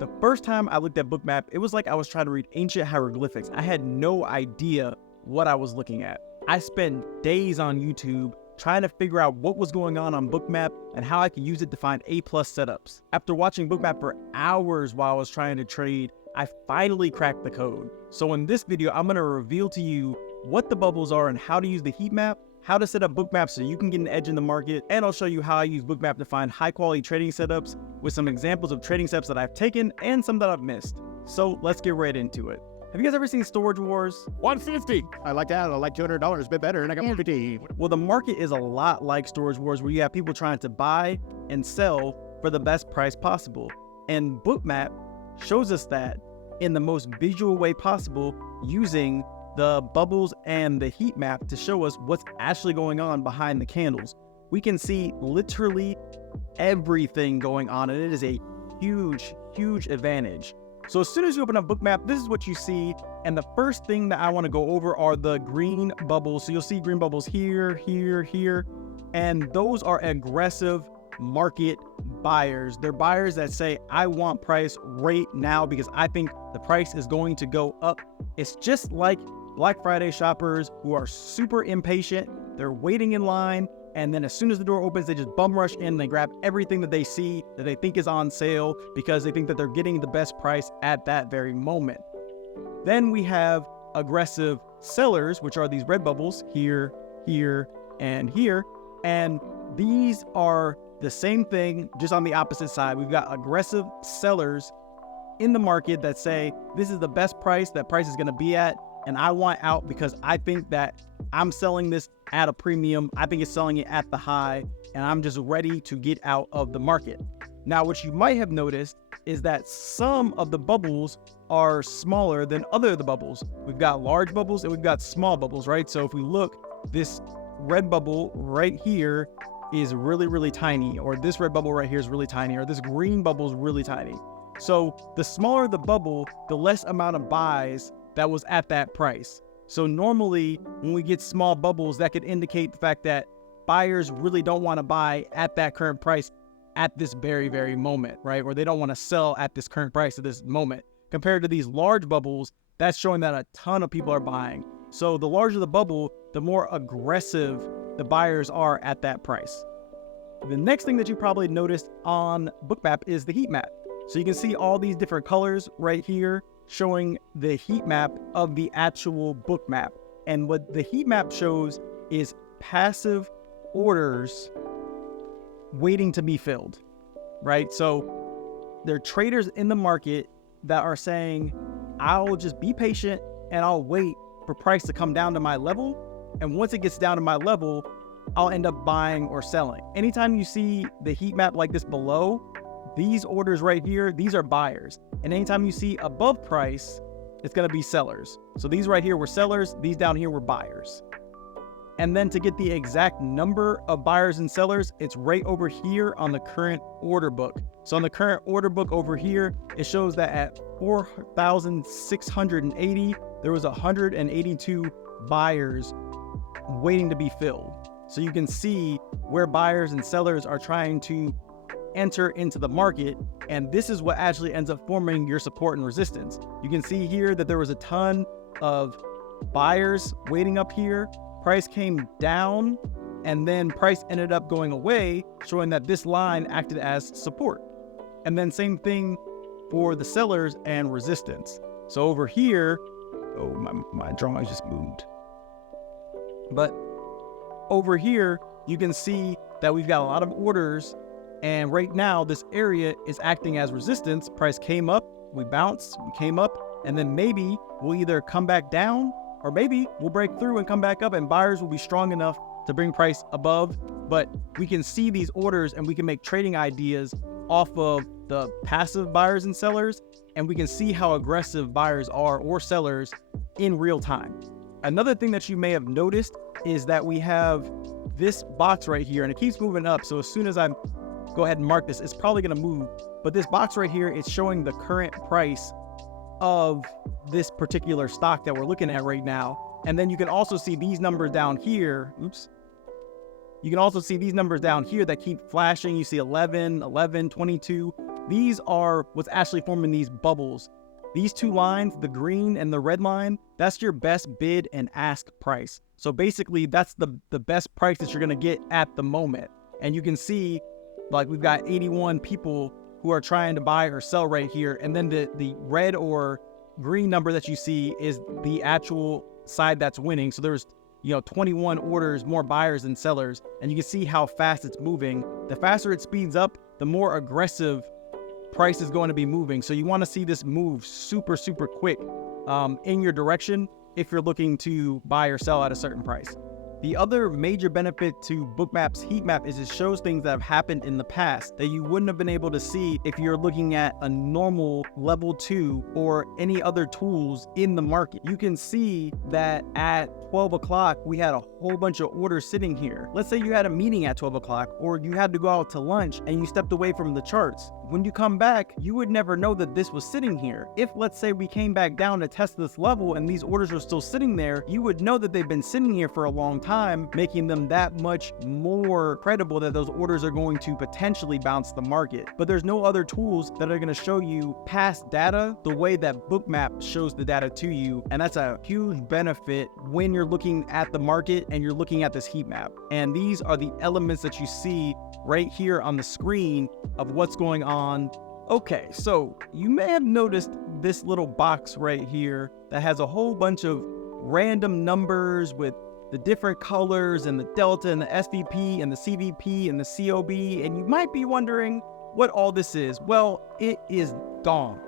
The first time I looked at Bookmap, it was like I was trying to read ancient hieroglyphics. I had no idea what I was looking at. I spent days on YouTube trying to figure out what was going on Bookmap and how I could use it to find A+ setups. After watching Bookmap for hours while I was trying to trade, I finally cracked the code. So in this video, I'm gonna reveal to you what the bubbles are and how to use the heat map, how to set up Bookmap so you can get an edge in the market, and I'll show you how I use Bookmap to find high quality trading setups with some examples of trading steps that I've taken and some that I've missed. So let's get right into it. Have you guys ever seen Storage Wars? 150. I like that. I like $200 a bit better, and I got 150. Well, the market is a lot like Storage Wars, where you have people trying to buy and sell for the best price possible. And Bookmap shows us that in the most visual way possible, using the bubbles and the heat map to show us what's actually going on behind the candles. We can see literally everything going on, and it is a huge, huge advantage. So as soon as you open up Bookmap, this is what you see. And the first thing that I want to go over are the green bubbles. So you'll see green bubbles here, here, here. And those are aggressive market buyers. They're buyers that say, I want price right now because I think the price is going to go up. It's just like Black Friday shoppers who are super impatient. They're waiting in line, and then as soon as the door opens, they just bum rush in and they grab everything that they see that they think is on sale because they think that they're getting the best price at that very moment. Then we have aggressive sellers, which are these red bubbles here, here, and here. And these are the same thing, just on the opposite side. We've got aggressive sellers in the market that say, this is the best price that price is going to be at, and I want out because I think that I'm selling this at a premium. I think it's selling it at the high, and I'm just ready to get out of the market. Now, what you might have noticed is that some of the bubbles are smaller than other of the bubbles. We've got large bubbles and we've got small bubbles, right? So if we look, this red bubble right here is really, really tiny, or this red bubble right here is really tiny, or this green bubble is really tiny. So the smaller the bubble, the less amount of buys that was at that price. So normally when we get small bubbles, that could indicate the fact that buyers really don't want to buy at that current price at this very, very moment, right? Or they don't want to sell at this current price at this moment. Compared to these large bubbles, that's showing that a ton of people are buying. So the larger the bubble, the more aggressive the buyers are at that price. The next thing that you probably noticed on Bookmap is the heat map. So you can see all these different colors right here showing the heat map of the actual Bookmap. And what the heat map shows is passive orders waiting to be filled, right? So there are traders in the market that are saying, I'll just be patient and I'll wait for price to come down to my level. And once it gets down to my level, I'll end up buying or selling. Anytime you see the heat map like this below, these orders right here, these are buyers. And anytime you see above price, it's going to be sellers. So these right here were sellers, these down here were buyers. And then to get the exact number of buyers and sellers, it's right over here on the current order book. So on the current order book over here, it shows that at 4,680, there was 182 buyers waiting to be filled. So you can see where buyers and sellers are trying to enter into the market, and this is what actually ends up forming your support and resistance. You can see here that there was a ton of buyers waiting up here. Price came down, and then price ended up going away, showing that this line acted as support. And then same thing for the sellers and resistance. So over here, oh, my drawing just moved. But over here, you can see that we've got a lot of orders, and right now this area is acting as resistance. Price came up, we bounced, we came up, and then maybe we'll either come back down or maybe we'll break through and come back up, and buyers will be strong enough to bring price above. But we can see these orders and we can make trading ideas off of the passive buyers and sellers, and we can see how aggressive buyers are or sellers in real time. Another thing that you may have noticed is that we have this box right here, and it keeps moving up. So as soon as I go ahead and mark this, it's probably going to move. But this box right here is showing the current price of this particular stock that we're looking at right now. And then you can also see these numbers down here. Oops. You can also see these numbers down here that keep flashing. You see 11, 11, 22. these are what's actually forming these bubbles. These two lines, the green and the red line, that's your best bid and ask price. So basically that's the best price that you're gonna get at the moment. And you can see like we've got 81 people who are trying to buy or sell right here. And then the red or green number that you see is the actual side that's winning. So there's 21 orders, more buyers than sellers. And you can see how fast it's moving. The faster it speeds up, the more aggressive price is going to be moving. So you want to see this move super, super quick in your direction if you're looking to buy or sell at a certain price. The other major benefit to Bookmap's heat map is it shows things that have happened in the past that you wouldn't have been able to see if you're looking at a normal level 2 or any other tools in the market. You can see that at 12 o'clock, we had a whole bunch of orders sitting here. Let's say you had a meeting at 12 o'clock or you had to go out to lunch and you stepped away from the charts. When you come back, you would never know that this was sitting here. If let's say we came back down to test this level and these orders are still sitting there, you would know that they've been sitting here for a long time, making them that much more credible that those orders are going to potentially bounce the market. But there's no other tools that are going to show you past data the way that Bookmap shows the data to you. And that's a huge benefit when you're looking at the market and you're looking at this heat map. And these are the elements that you see right here on the screen of what's going on. Okay, so you may have noticed this little box right here that has a whole bunch of random numbers with the different colors and the delta and the SVP and the CVP and the COB, and you might be wondering what all this is. Well, it is gone.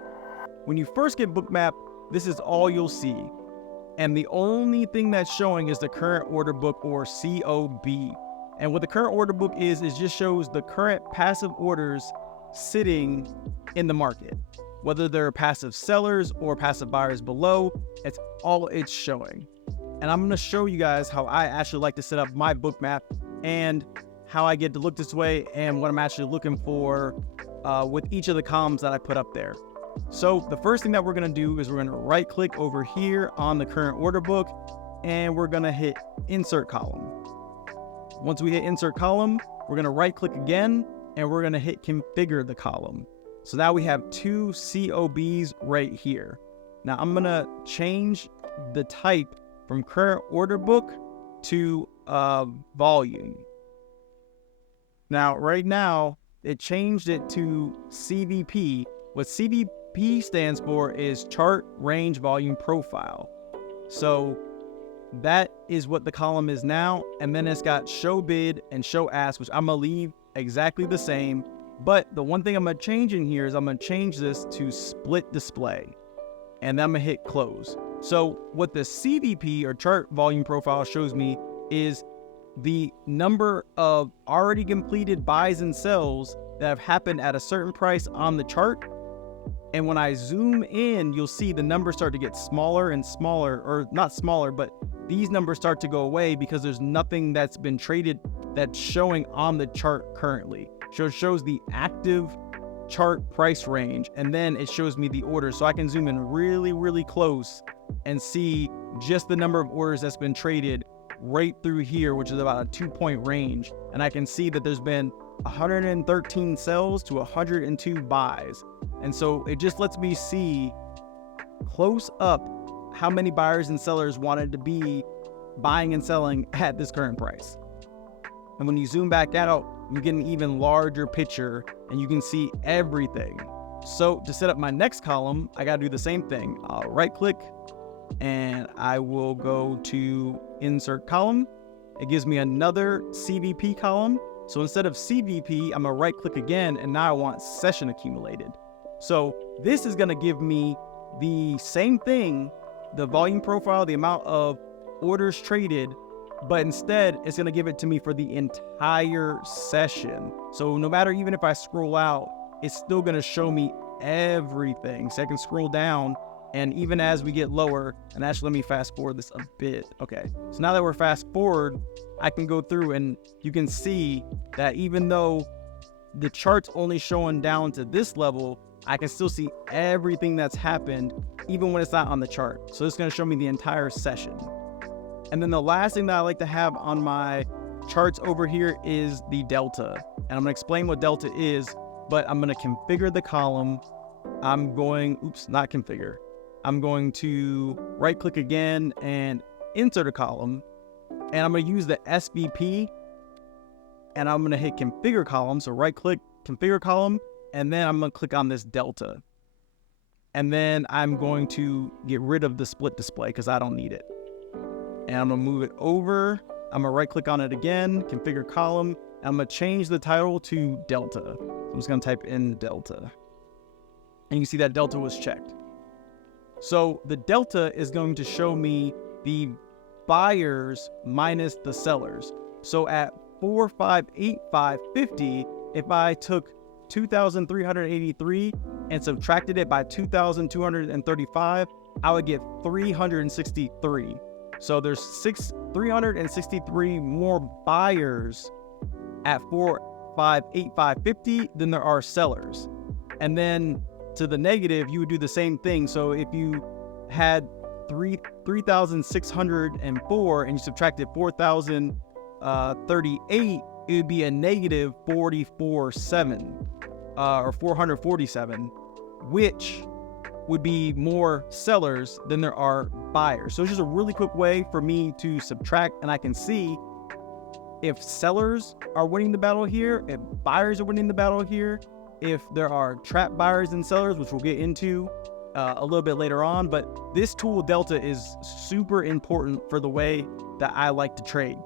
When you first get Bookmap, this is all you'll see. And the only thing that's showing is the current order book or COB. And what the current order book is just shows the current passive orders sitting in the market. Whether they're passive sellers or passive buyers below, it's all it's showing. And I'm gonna show you guys how I actually like to set up my Bookmap and how I get to look this way and what I'm actually looking for with each of the columns that I put up there. So the first thing that we're gonna do is we're gonna right click over here on the current order book and we're gonna hit insert column. Once we hit insert column, we're gonna right click again and we're gonna hit configure the column. So now we have two COBs right here. Now I'm gonna change the type from current order book to volume. Now, right now, it changed it to CVP. What CVP stands for is chart range volume profile. So that is what the column is now. And then it's got show bid and show ask, which I'm gonna leave exactly the same. But the one thing I'm gonna change in here is I'm gonna change this to split display. And then I'm gonna hit close. So what the CVP or chart volume profile shows me is the number of already completed buys and sells that have happened at a certain price on the chart. And when I zoom in, you'll see the numbers start to get smaller and smaller, or not smaller, but these numbers start to go away because there's nothing that's been traded that's showing on the chart currently. So it shows the active chart price range, and then it shows me the orders. So I can zoom in really, really close and see just the number of orders that's been traded right through here, which is about a 2-point range. And I can see that there's been 113 sells to 102 buys. And so it just lets me see close up how many buyers and sellers wanted to be buying and selling at this current price. And when you zoom back out, you get an even larger picture and you can see everything. So to set up my next column, I gotta do the same thing. I'll right click and I will go to insert column. It gives me another CVP column. So instead of CVP, I'm gonna right click again and now I want session accumulated. So this is gonna give me the same thing, the volume profile, the amount of orders traded, but instead it's gonna give it to me for the entire session. So no matter, even if I scroll out, it's still gonna show me everything. So I can scroll down, and even as we get lower, and actually let me fast forward this a bit. Okay, so now that we're fast forward, I can go through and you can see that even though the chart's only showing down to this level, I can still see everything that's happened, even when it's not on the chart. So it's gonna show me the entire session. And then the last thing that I like to have on my charts over here is the delta. And I'm gonna explain what delta is. but I'm going to configure the column. I'm going to right click again and insert a column, and I'm going to use the SVP, and I'm going to hit configure column. So right click, configure column, and then I'm going to click on this delta. And then I'm going to get rid of the split display because I don't need it. And I'm going to move it over. I'm going to right click on it again, configure column, and I'm going to change the title to delta. I'm just going to type in delta. And you can see that delta was checked. So the delta is going to show me the buyers minus the sellers. So at 4585.50, if I took 2,383 and subtracted it by 2,235, I would get 363. So there's 363 more buyers at 4585.50 than there are sellers. And then to the negative, you would do the same thing. So if you had 3,604 and you subtracted 4,038, it would be a negative 447 or 447, which would be more sellers than there are buyers. So it's just a really quick way for me to subtract, and I can see if sellers are winning the battle here, if buyers are winning the battle here, if there are trap buyers and sellers, which we'll get into a little bit later on. But this tool delta is super important for the way that I like to trade.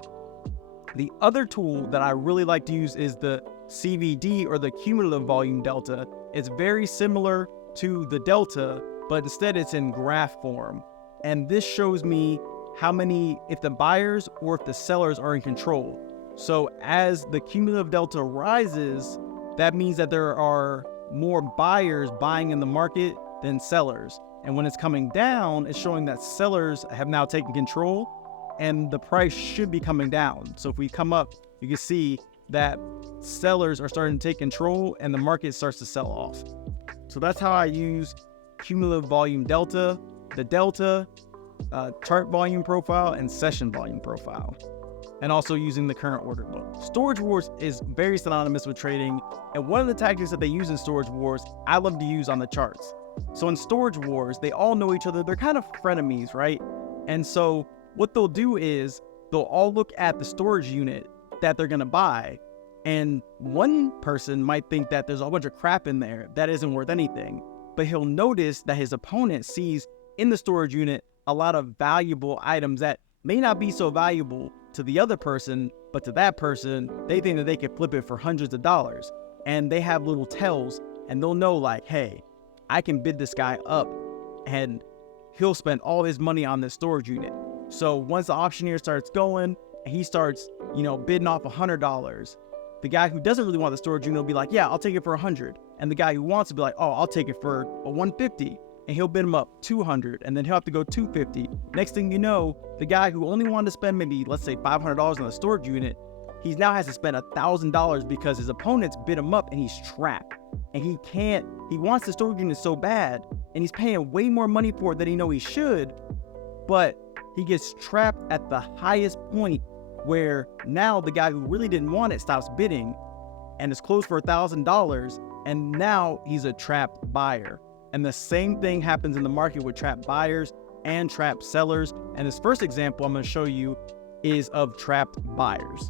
The other tool that I really like to use is the CVD, or the cumulative volume delta. It's very similar to the delta, but instead it's in graph form. And this shows me how many, if the buyers or if the sellers are in control. So as the cumulative delta rises, that means that there are more buyers buying in the market than sellers. And when it's coming down, it's showing that sellers have now taken control and the price should be coming down. So if we come up, you can see that sellers are starting to take control and the market starts to sell off. So that's how I use cumulative volume delta, the delta, chart volume profile, and session volume profile, and also using the current order book. Storage Wars is very synonymous with trading, and one of the tactics that they use in Storage Wars, I love to use on the charts. So in Storage Wars, they all know each other. They're kind of frenemies, right? And so what they'll do is they'll all look at the storage unit that they're going to buy, and one person might think that there's a bunch of crap in there that isn't worth anything, but he'll notice that his opponent sees in the storage unit a lot of valuable items that may not be so valuable to the other person, but to that person, they think that they could flip it for hundreds of dollars. And they have little tells, and they'll know like, hey, I can bid this guy up and he'll spend all his money on this storage unit. So once the auctioneer starts going, and he starts, bidding off $100, the guy who doesn't really want the storage unit will be like, yeah, I'll take it for 100. And the guy who wants to be like, oh, I'll take it for a 150. And he'll bid him up 200, and then he'll have to go 250. Next thing you know, the guy who only wanted to spend maybe, let's say $500 on the storage unit, he now has to spend $1,000 because his opponents bid him up and he's trapped. And he wants the storage unit so bad, and he's paying way more money for it than he knows he should, but he gets trapped at the highest point where now the guy who really didn't want it stops bidding and it's closed for $1,000, and now he's a trapped buyer. And the same thing happens in the market with trapped buyers and trapped sellers. And this first example I'm going to show you is of trapped buyers.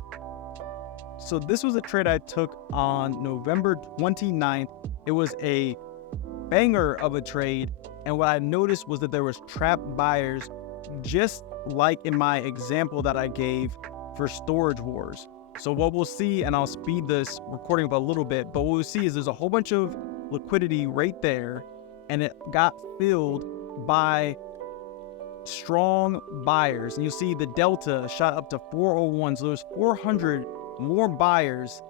So this was a trade I took on November 29th. It was a banger of a trade. And what I noticed was that there was trapped buyers, just like in my example that I gave for Storage Wars. So what we'll see, and I'll speed this recording up a little bit, but what we'll see is there's a whole bunch of liquidity right there, and it got filled by strong buyers. And you'll see the delta shot up to 401. So there's 400 more buyers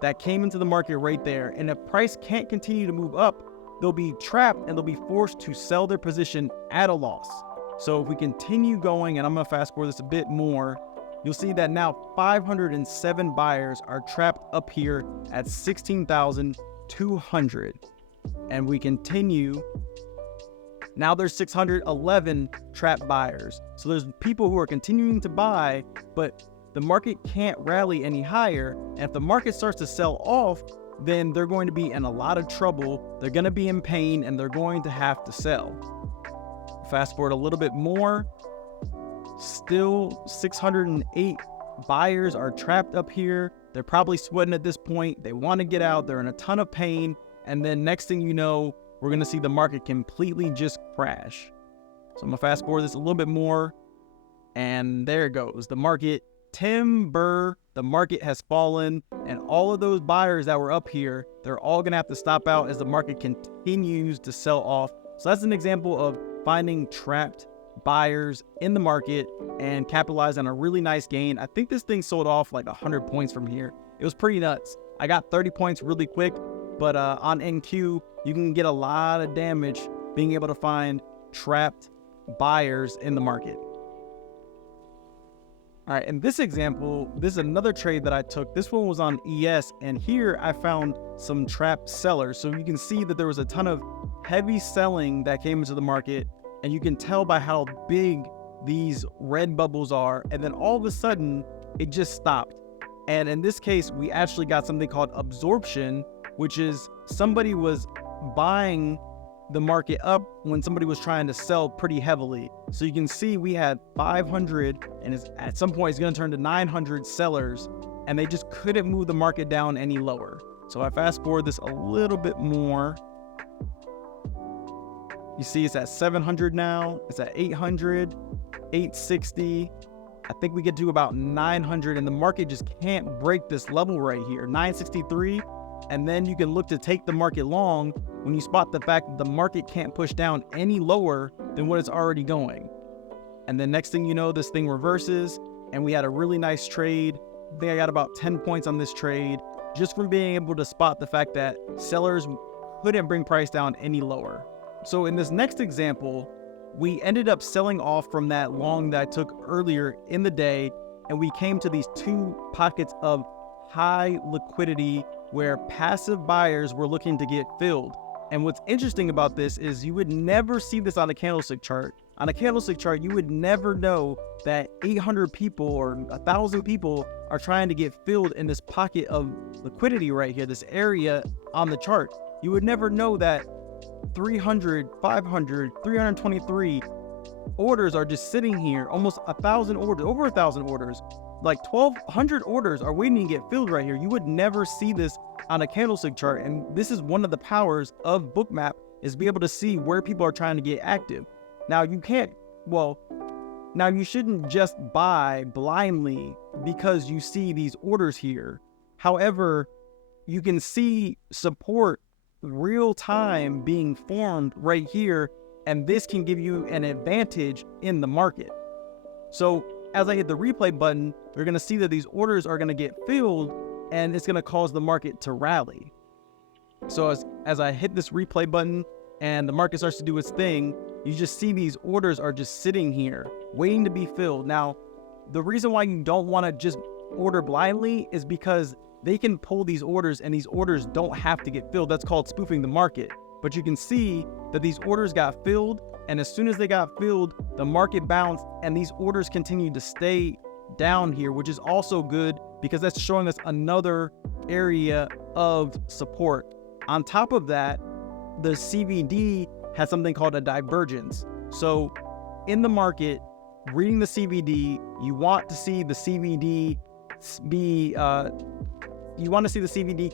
that came into the market right there. And if price can't continue to move up, they'll be trapped and they'll be forced to sell their position at a loss. So if we continue going, and I'm going to fast forward this a bit more, you'll see that now 507 buyers are trapped up here at 16,200. And we continue. Now there's 611 trapped buyers. So there's people who are continuing to buy, but the market can't rally any higher. And if the market starts to sell off, then they're going to be in a lot of trouble. They're going to be in pain and they're going to have to sell. Fast forward a little bit more. Still 608 buyers are trapped up here. They're probably sweating at this point. They want to get out. They're in a ton of pain. And then next thing you know, we're going to see the market completely just crash. So I'm going to fast forward this a little bit more. And there it goes. The market the market has fallen. And all of those buyers that were up here, they're all going to have to stop out as the market continues to sell off. So that's an example of finding trapped buyers in the market and capitalize on a really nice gain. I think this thing sold off like 100 points from here. It was pretty nuts. I got 30 points really quick, but on NQ, you can get a lot of damage being able to find trapped buyers in the market. All right, in this example, this is another trade that I took. This one was on ES, and here I found some trapped sellers. So you can see that there was a ton of heavy selling that came into the market, and you can tell by how big these red bubbles are. And then all of a sudden, it just stopped. And in this case, we actually got something called absorption, which is somebody was buying the market up when somebody was trying to sell pretty heavily. So you can see we had 500, and at some point it's going to turn to 900 sellers, and they just couldn't move the market down any lower. So I fast forward this a little bit more. You see it's at 700 now, it's at 800, 860. I think we get to about 900, and the market just can't break this level right here, 963. And then you can look to take the market long when you spot the fact that the market can't push down any lower than what it's already going. And then next thing you know, this thing reverses, and we had a really nice trade. I think I got about 10 points on this trade just from being able to spot the fact that sellers couldn't bring price down any lower. So in this next example, we ended up selling off from that long that I took earlier in the day, and we came to these two pockets of high liquidity where passive buyers were looking to get filled. And what's interesting about this is you would never see this on a candlestick chart. On a candlestick chart, you would never know that 800 people or 1,000 people are trying to get filled in this pocket of liquidity right here, this area on the chart. You would never know that 300, 500, 323 orders are just sitting here, almost 1,000 orders, over 1,000 orders, like 1,200 orders are waiting to get filled right here. You would never see this on a candlestick chart. And this is one of the powers of Bookmap, is be able to see where people are trying to get active. Now you shouldn't just buy blindly because you see these orders here. However, you can see support real time being formed right here, and this can give you an advantage in the market. So as I hit the replay button, we're going to see that these orders are going to get filled, and it's going to cause the market to rally. So as I hit this replay button and the market starts to do its thing, you just see these orders are just sitting here waiting to be filled. Now, the reason why you don't want to just order blindly is because they can pull these orders, and these orders don't have to get filled. That's called spoofing the market. But you can see that these orders got filled, and as soon as they got filled, the market bounced, and these orders continued to stay down here, which is also good because that's showing us another area of support. On top of that, the CVD has something called a divergence. So in the market, reading the CVD, you want to see the CVD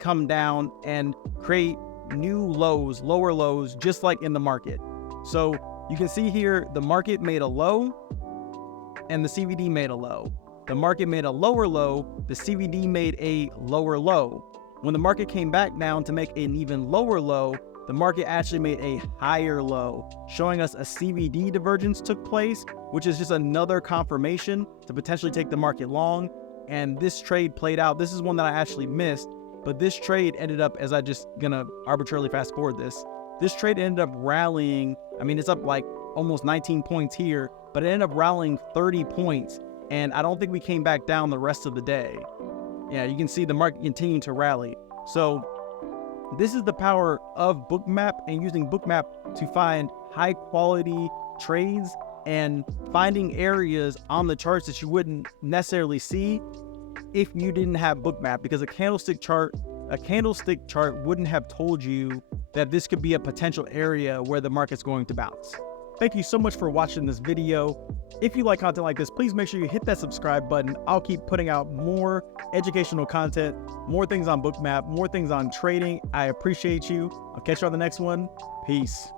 come down and create new lows, lower lows, just like in the market. So you can see here, the market made a low and the CVD made a low. The market made a lower low, the CVD made a lower low. When the market came back down to make an even lower low, the market actually made a higher low, showing us a CVD divergence took place, which is just another confirmation to potentially take the market long. And this trade played out. This is one that I actually missed, but this trade ended up, as I just gonna arbitrarily fast forward this trade ended up rallying. I mean, it's up like almost 19 points here, but it ended up rallying 30 points. And I don't think we came back down the rest of the day. Yeah, you can see the market continuing to rally. So this is the power of Bookmap, and using Bookmap to find high quality trades and finding areas on the charts that you wouldn't necessarily see if you didn't have Bookmap, because a candlestick chart A candlestick chart wouldn't have told you that this could be a potential area where the market's going to bounce. Thank you so much for watching this video. If you like content like this, please make sure you hit that subscribe button. I'll keep putting out more educational content, more things on Bookmap, more things on trading. I appreciate you. I'll catch you on the next one. Peace.